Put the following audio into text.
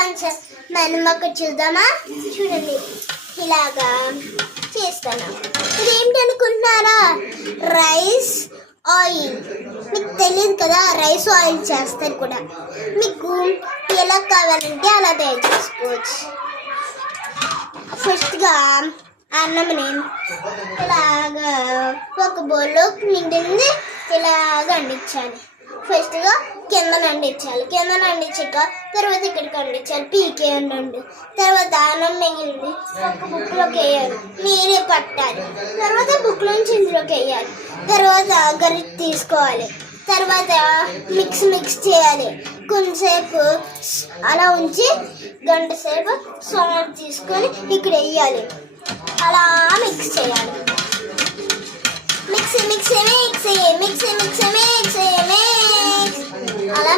కొంచెం మనం ఒక చూద్దామా? చూడండి, ఇలాగా చేస్తాను. ఇదేంటి అనుకుంటున్నారా? Rice oil. మీకు తెలియదు కదా, రైస్ ఆయిల్ చేస్తారు కూడా. మీకు ఎలా కావాలంటే అలా తయారు చేసుకోవచ్చు. ఫస్ట్గా అన్నంని ఇలాగా ఒక బౌల్లో నిండింది ఇలాగ అండించాలి. ఫస్ట్గా కింద అండించాలి. కింద అండించాక తర్వాత ఇక్కడికి అండించాలి. పీకే ఉండండి. తర్వాత అన్నం మిగిలింది ఒక బుక్లోకి వేయాలి. మీరే పట్టాలి. తర్వాత బుక్లోంచి ఇందులోకి వేయాలి. తర్వాత గరిటె తీసుకోవాలి. తర్వాత మిక్స్ చేయాలి. కొంచెంసేపు అలా ఉంచి గంట సేపు సాల్ట్ తీసుకొని ఇక్కడ వేయాలి. అలా మిక్స్ చేయాలి. మిక్స్ అలా